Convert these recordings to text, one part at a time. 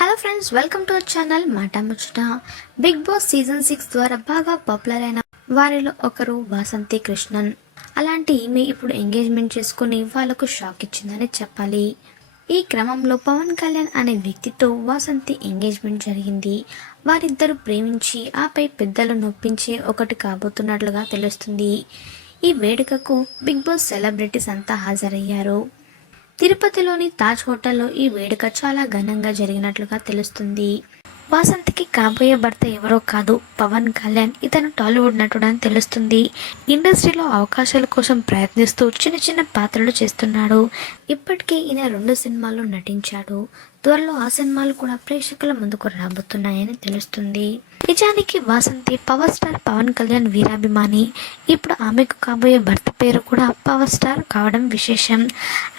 Hello friends welcome to our channel మాట ముచ్చట big boss season six ద్వారా బాగా పాపులర్ అయిన వారిలో ఒకరు వాసంతి కృష్ణన్. అలాంటి ఈమె ఇప్పుడు ఎంగేజ్మెంట్ చేసుకుని వాళ్ళకు షాక్ ఇచ్చిందని చెప్పాలి. ఈ క్రమంలో పవన్ కళ్యాణ్ అనే వ్యక్తితో వాసంతి ఎంగేజ్మెంట్ జరిగింది. వారిద్దరు ప్రేమించి ఆపై పెద్దలు నొప్పించి ఒకటి కాబోతున్నట్లుగా తెలుస్తుంది. ఈ వేడుకకు బిగ్ బాస్ సెలబ్రిటీస్ అంతా హాజరయ్యారు. తిరుపతిలోని తాజ్ హోటల్లో ఈ వేడుక చాలా ఘనంగా జరిగినట్లుగా తెలుస్తుంది. వాసంతికి కాబోయే భర్త ఎవరో కాదు పవన్ కళ్యాణ్. ఇతను టాలీవుడ్ నటుడు అని తెలుస్తుంది. ఇండస్ట్రీలో అవకాశాల కోసం ప్రయత్నిస్తూ చిన్న చిన్న పాత్రలు చేస్తున్నాడు. ఇప్పటికే ఈయన రెండు సినిమాల్లో నటించాడు. త్వరలో ఆ సినిమాలు కూడా ప్రేక్షకుల ముందుకు రాబోతున్నాయని తెలుస్తుంది. నిజానికి వాసంతి పవర్ స్టార్ పవన్ కళ్యాణ్ వీరాభిమాని. ఇప్పుడు ఆమెకు కాబోయే భర్త పేరు కూడా పవర్ స్టార్ కావడం విశేషం.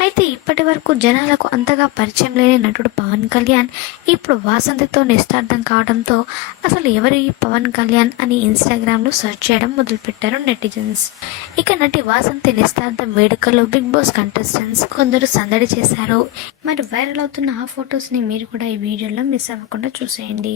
అయితే ఇప్పటి వరకు జనాలకు అంతగా పరిచయం లేని నటుడు పవన్ కళ్యాణ్ ఇప్పుడు వాసంతితో నిశ్చార్థం కావడంతో అసలు ఎవరి పవన్ కళ్యాణ్ అని ఇన్స్టాగ్రామ్లో సెర్చ్ చేయడం మొదలుపెట్టారు నెటిజన్స్. ఇక నటి వాసంతి నిస్తార్థం వేడుకలో బిగ్ బాస్ కంటెస్టెంట్స్ కొందరు సందడి చేశారు మరి వైరల్ అవుతున్న ఆ ఫొటోస్ని మీరు కూడా ఈ వీడియోలో మిస్ అవ్వకుండా చూసేయండి.